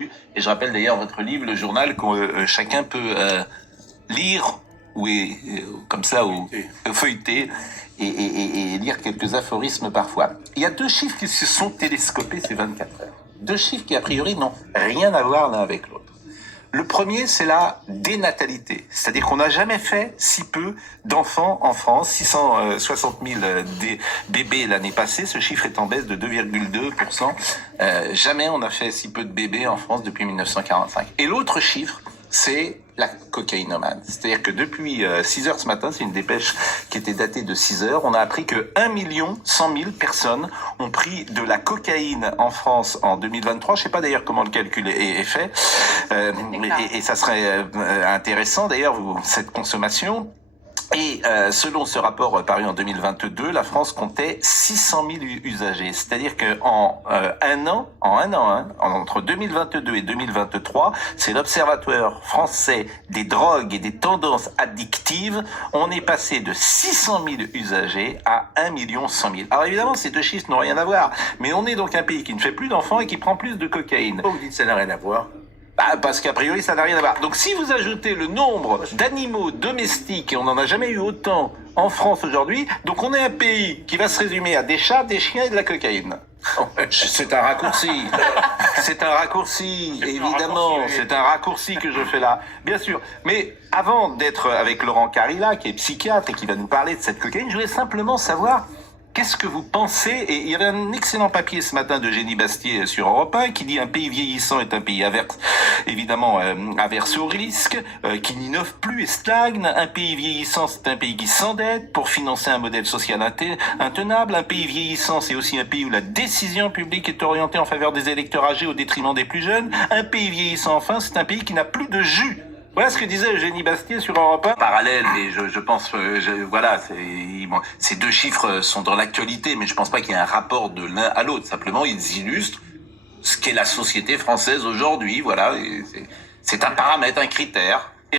Et je rappelle d'ailleurs votre livre, le journal, que chacun peut lire comme ça ou feuilleter et lire quelques aphorismes parfois. Il y a deux chiffres qui se sont télescopés ces 24 heures. Deux chiffres qui a priori n'ont rien à voir l'un avec l'autre. Le premier, c'est la dénatalité. C'est-à-dire qu'on n'a jamais fait si peu d'enfants en France, 660 000 bébés l'année passée. Ce chiffre est en baisse de 2,2%. Jamais on n'a fait si peu de bébés en France depuis 1945. Et l'autre chiffre, c'est la cocaïnomane. C'est-à-dire que depuis 6 heures ce matin, c'est une dépêche qui était datée de 6 heures, on a appris que 1 100 000 personnes ont pris de la cocaïne en France en 2023. Je sais pas d'ailleurs comment le calcul est fait. Et ça serait intéressant d'ailleurs, cette consommation. Et selon ce rapport paru en 2022, la France comptait 600 000 usagers. C'est-à-dire que en un an, entre 2022 et 2023, c'est l'Observatoire français des drogues et des tendances addictives, on est passé de 600 000 usagers à 1 100 000. Alors évidemment, ces deux chiffres n'ont rien à voir, mais on est donc un pays qui ne fait plus d'enfants et qui prend plus de cocaïne. Vous dites que ça n'a rien à voir. Parce qu'a priori, ça n'a rien à voir. Donc si vous ajoutez le nombre d'animaux domestiques, et on n'en a jamais eu autant en France aujourd'hui, donc on est un pays qui va se résumer à des chats, des chiens et de la cocaïne. C'est un raccourci. C'est un raccourci, évidemment. C'est un raccourci que je fais là. Bien sûr. Mais avant d'être avec Laurent Carilla, qui est psychiatre et qui va nous parler de cette cocaïne, je voulais simplement savoir... Qu'est-ce que vous pensez? Et il y avait un excellent papier ce matin d'Eugénie Bastier sur Europe 1 qui dit un pays vieillissant est un pays averse au risque, qui n'innove plus et stagne. Un pays vieillissant, c'est un pays qui s'endette pour financer un modèle social intenable. Un pays vieillissant, c'est aussi un pays où la décision publique est orientée en faveur des électeurs âgés au détriment des plus jeunes. Un pays vieillissant, enfin, c'est un pays qui n'a plus de jus. Voilà ce que disait Eugénie Bastier sur Europe 1. Parallèle, mais je pense, voilà, ces deux chiffres sont dans l'actualité, mais je pense pas qu'il y ait un rapport de l'un à l'autre. Simplement, ils illustrent ce qu'est la société française aujourd'hui. Voilà, c'est un paramètre, un critère.